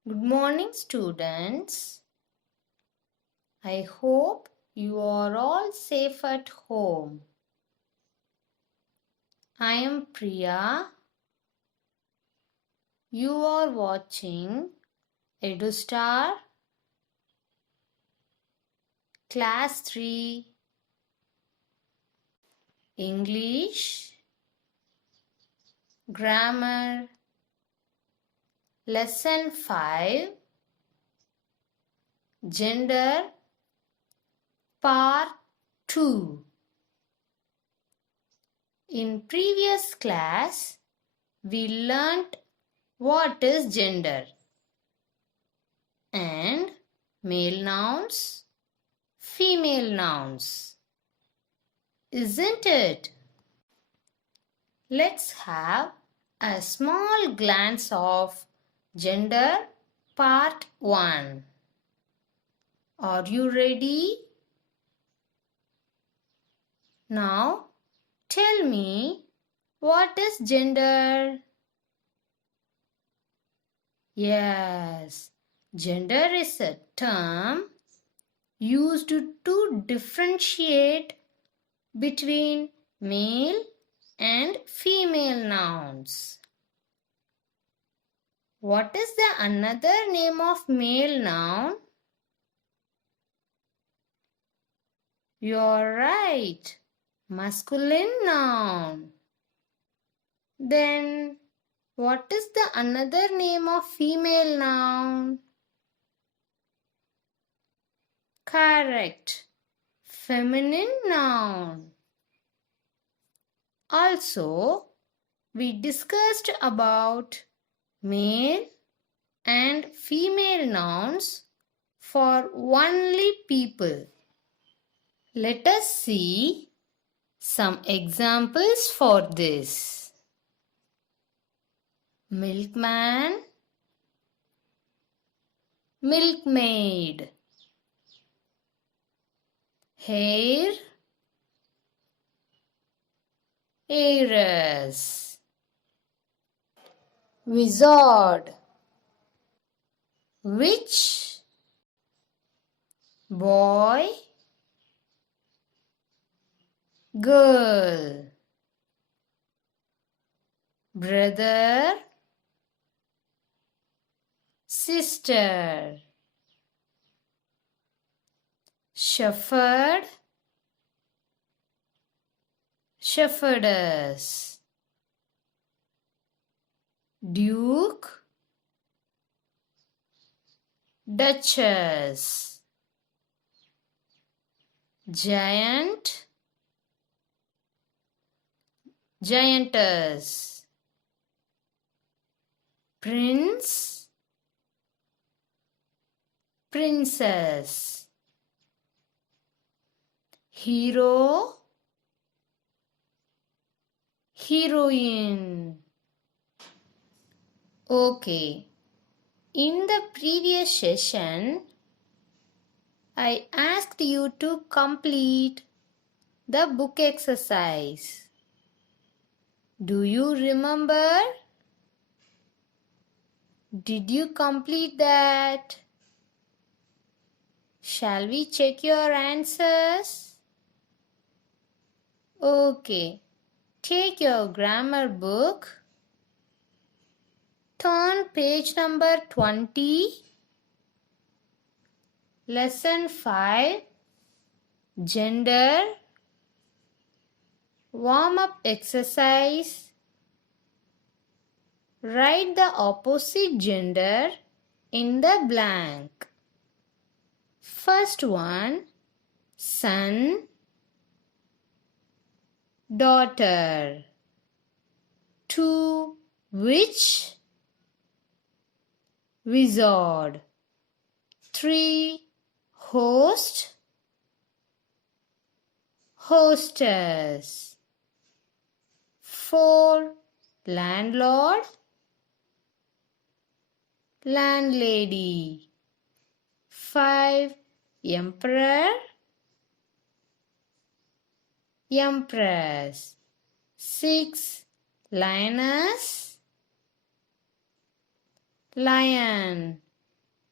Good morning, students. I hope you are all safe at home. I am Priya. You are watching EduStar Class 3 English Grammar Lesson 5 Gender Part.2. In previous class, we learnt what is gender and male nouns, female nouns. Isn't it? Let's have a small glance of gender part 1. Are you ready? Now tell me, what is gender? Yes, gender is a term used to differentiate between male and female nouns. What is the another name of male noun? You're right. Masculine noun. Then what is the another name of female noun? Correct. Feminine noun. Also, we discussed about male and female nouns for only people. Let us see some examples for this. Milkman, milkmaid. Hair, heiress. Wizard, witch. Boy, girl. Brother, sister. Shepherd, shepherdess. Duke, duchess. Giant, giantess. Prince, princess. Hero, heroine. Okay, in the previous session, I asked you to complete the book exercise. Do you remember? Did you complete that? Shall we check your answers? Okay, take your grammar book. Turn page number 20. Lesson 5. Gender. Warm-up exercise. Write the opposite gender in the blank. First one, son, daughter. 2, witch, wizard. 3, host, hostess. 4, landlord, landlady. 5, emperor, empress. 6, lioness, lion.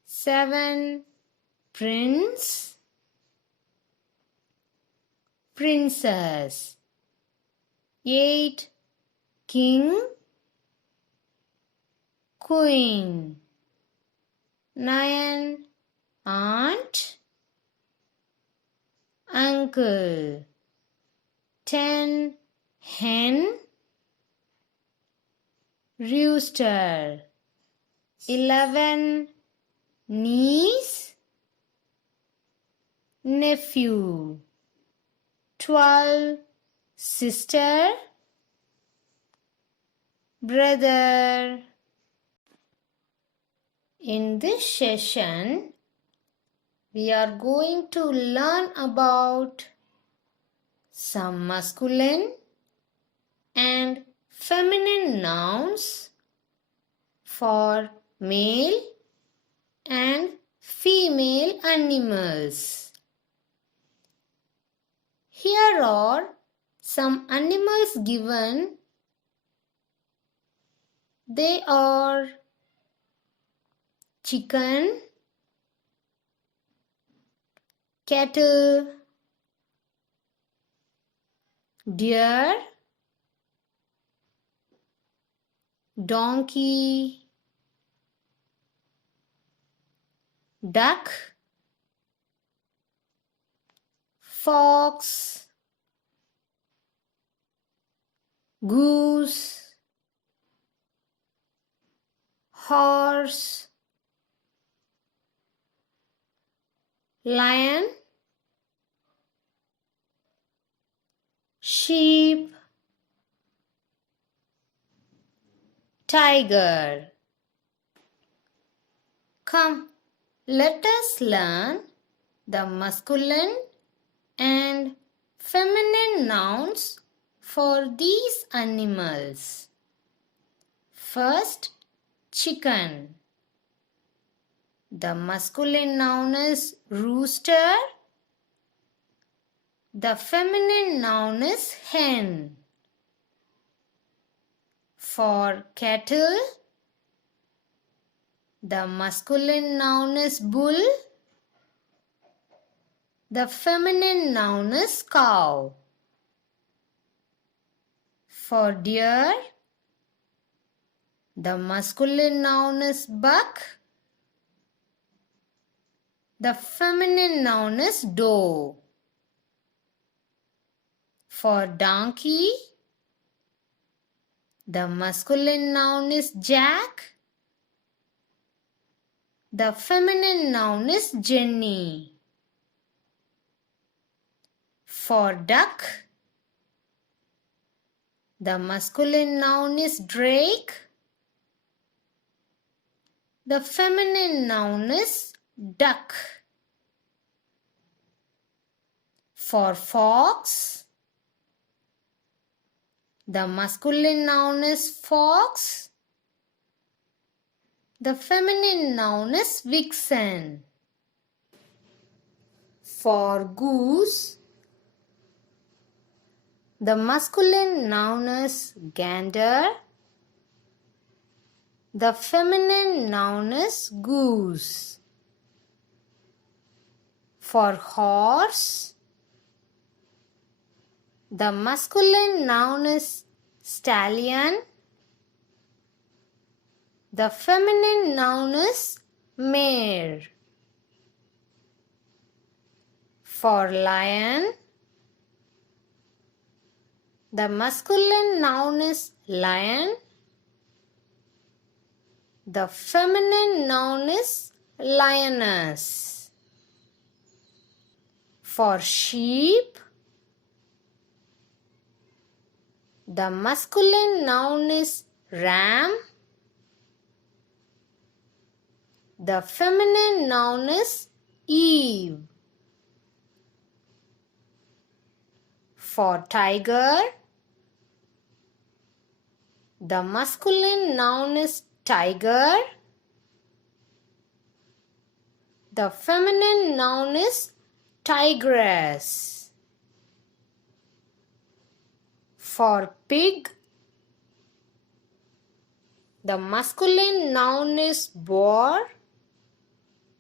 7. Prince, princess. 8. King, queen. 9. Aunt, uncle. 10. Hen, rooster. 11. Niece, nephew. 12. Sister, brother. In this session, we are going to learn about some masculine and feminine nouns for male and female animals. Here are some animals given. They are chicken, cattle, deer, donkey, duck, fox, goose, horse, lion, sheep, tiger. Come, let us learn the masculine and feminine nouns for these animals. First, chicken. The masculine noun is rooster. The feminine noun is hen. For cattle, the masculine noun is bull. The feminine noun is cow. For deer, the masculine noun is buck. The feminine noun is doe. For donkey, the masculine noun is jack. The feminine noun is Jenny. For duck, the masculine noun is Drake. The feminine noun is duck. For fox, the masculine noun is fox. The feminine noun is vixen. For goose, the masculine noun is gander. The feminine noun is goose. For horse, the masculine noun is stallion. The feminine noun is mare. For lion, the masculine noun is lion. The feminine noun is lioness. For sheep, the masculine noun is ram. The feminine noun is Eve. For tiger, the masculine noun is tiger. The feminine noun is tigress. For pig, the masculine noun is boar.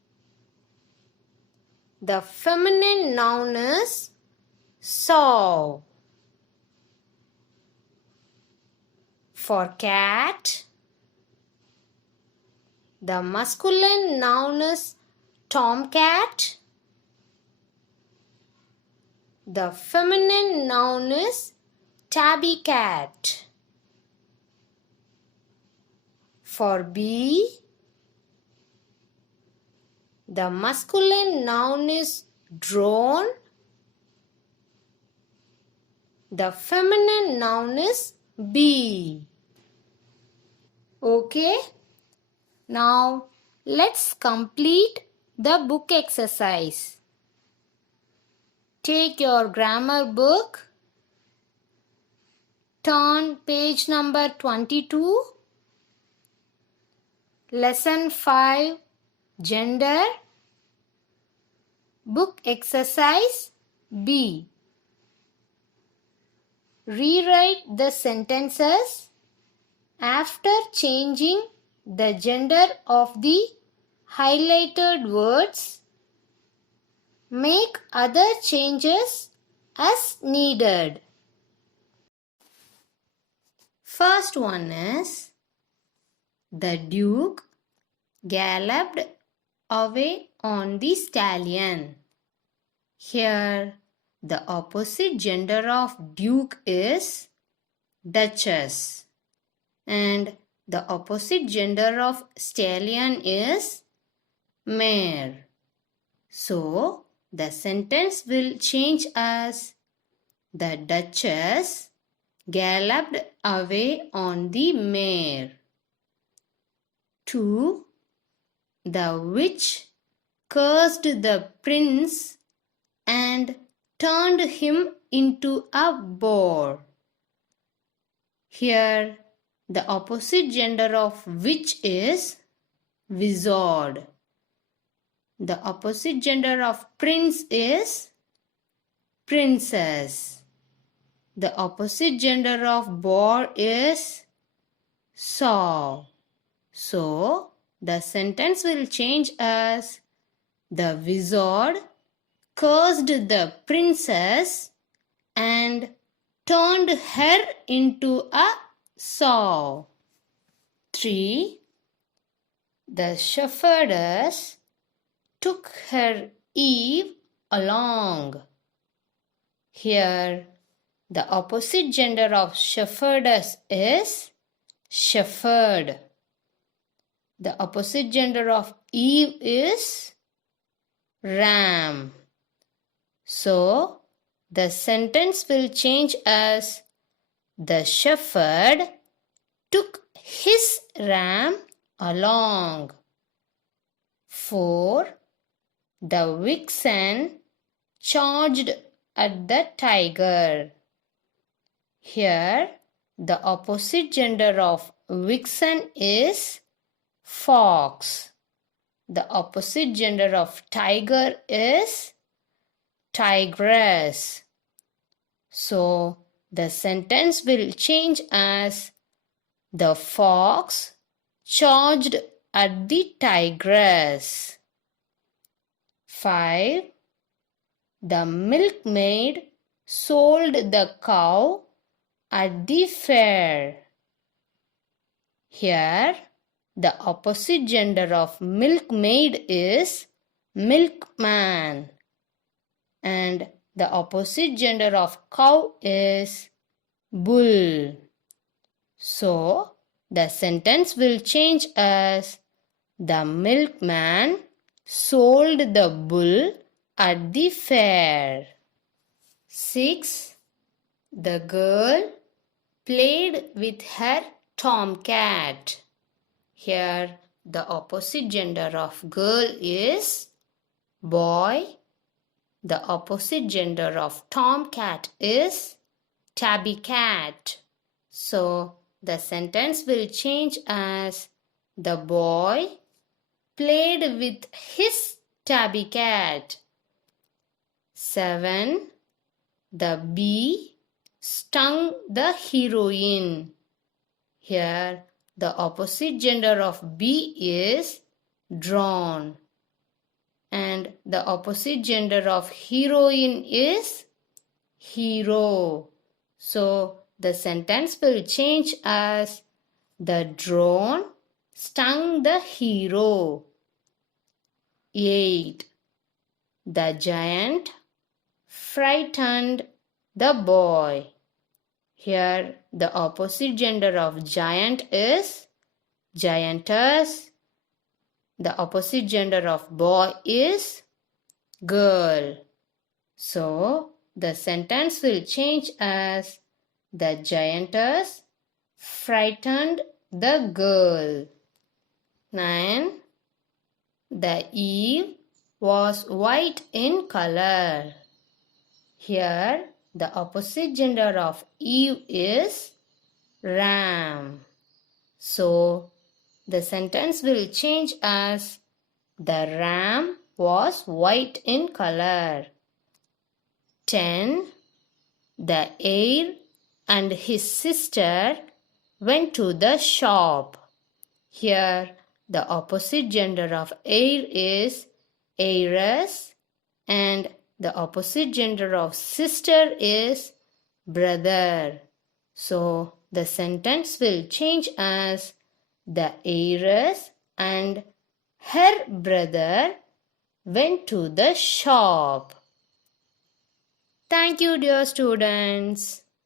The feminine noun is saw. For cat, the masculine noun is tomcat. The feminine noun is tabby cat. For bee, the masculine noun is drone. The feminine noun is bee. Okay, now let's complete the book exercise. Take your grammar book, turn page number 22, lesson 5, gender, book exercise B. Rewrite the sentences after changing the gender of the highlighted words. Make other changes as needed. First one is, the Duke galloped away on the stallion. Here, the opposite gender of Duke is Duchess, and the opposite gender of stallion is mare. So, the sentence will change as, the Duchess galloped away on the mare. 2. The witch cursed the prince and turned him into a boar. Here, the opposite gender of witch is wizard. The opposite gender of prince is princess. The opposite gender of boar is sow. So, the sentence will change as, the wizard cursed the princess and turned her into a sow. 3. The shepherdess took her Eve along. Here, the opposite gender of shepherdess is shepherd. The opposite gender of Eve is ram. So, the sentence will change as, the shepherd took his ram along. 4. The vixen charged at the tiger. Here, the opposite gender of vixen is fox. The opposite gender of tiger is tigress. So, the sentence will change as, the fox charged at the tigress. 5. The milkmaid sold the cow at the fair. Here, the opposite gender of milkmaid is milkman, and the opposite gender of cow is bull. So, the sentence will change as, the milkman sold the bull at the fair. 6. The girl played with her tomcat. Here, the opposite gender of girl is boy. The opposite gender of tomcat is tabby cat. So, the sentence will change as, the boy played with his tabby cat. 7. The bee stung the heroine. Here, the opposite gender of bee is drone. and the opposite gender of heroine is hero. So the sentence will change as the drone stung the hero. 8. The giant frightened the boy. Here the opposite gender of giant is giantess. The opposite gender of boy is girl. So the sentence will change as the giantess frightened the girl. 9. The Eve was white in color. Here the opposite gender of Eve is ram. So the sentence will change as the ram was white in color. 10. The heir and his sister went to the shop. Here the opposite gender of heir is heiress and the opposite gender of sister is brother. So the sentence will change as the heiress and her brother went to the shop. Thank you, dear students.